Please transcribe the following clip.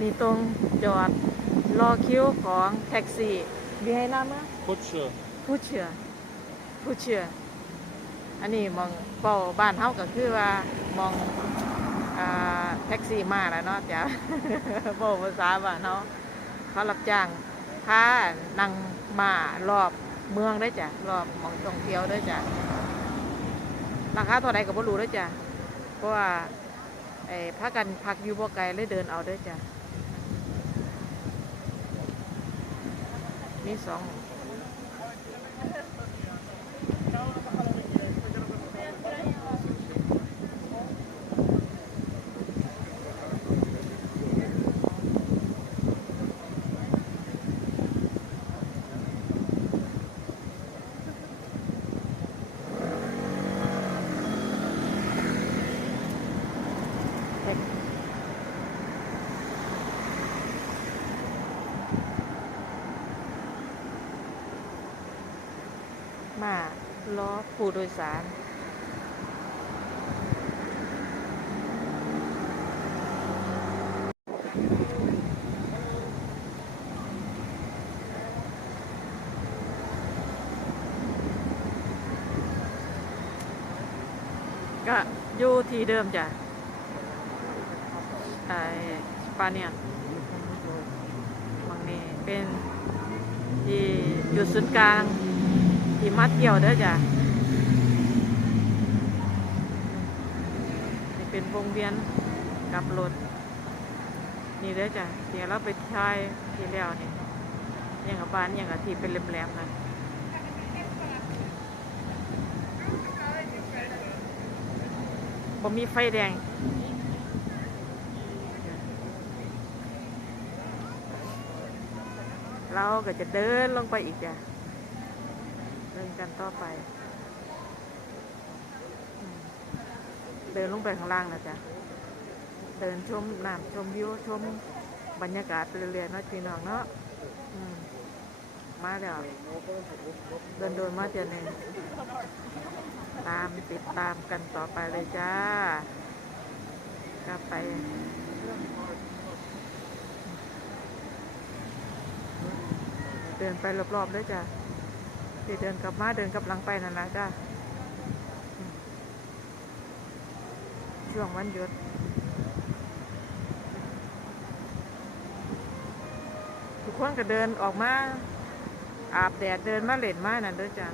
นี่ตรงจอดรอคิวของแท็กซี่มีให้น้ำมั้ย Kutsche. ผู้เชื่อ ผู้เชื่อ อันนี้มองเป่าบ้านเฮาก็คือว่ามองอ่าแท็กซี่มาแล้วเนาะจ้ะเป่าภาษาบ้านเนาะเขารับจ้างพานั่งมารอบเมืองได้อจ้ะรอบหมองท่องเที่ยวได้อจ้ะราคาเท่าไหร่ก็บ่รู้ได้อจ้ะเพราะว่าไอ้พักกันพักอยู่บ่ไกลเลยเดินเอาเด้อจ้ะ มีสองเด็ก มาล้อผู้โดยสารก็อยู่ที่เดิมจ้ะไอ้สปาเนียนบางนี้เป็นที่จุดศูนย์กลาง ที่มัดเที่ยวเด้อจ้ะนี่เป็นวงเวียนกลับรถนี่เด้อจ้ะเดี๋ยวเราไปใช้ที่แล้วนี่ยังกับบ้านยังกับที่เป็นแหลมๆนะผมมีไฟแดงเราก็จะเดินลงไปอีกจ้ะ กันต่อไป เดินลงไปข้างล่างนะจ๊ะ เดินชมน้ำชมวิวชมบรรยากาศไปเรื่อยๆเนาะพี่น้องเนาะมาแล้วเดินโดนมาเจอหนึ่งตามติดตามกันต่อไปเลยจ้ากลับไปเดินไปรอบๆด้วยจ้ะ เะเดินกลับมาเดินกลับหลังไปนั่นแหละจ้าช่วงวันหยุดทุกคนก็เดินออกมา อาบแดดเดินมาเล่นมานั่นด้วยจ้า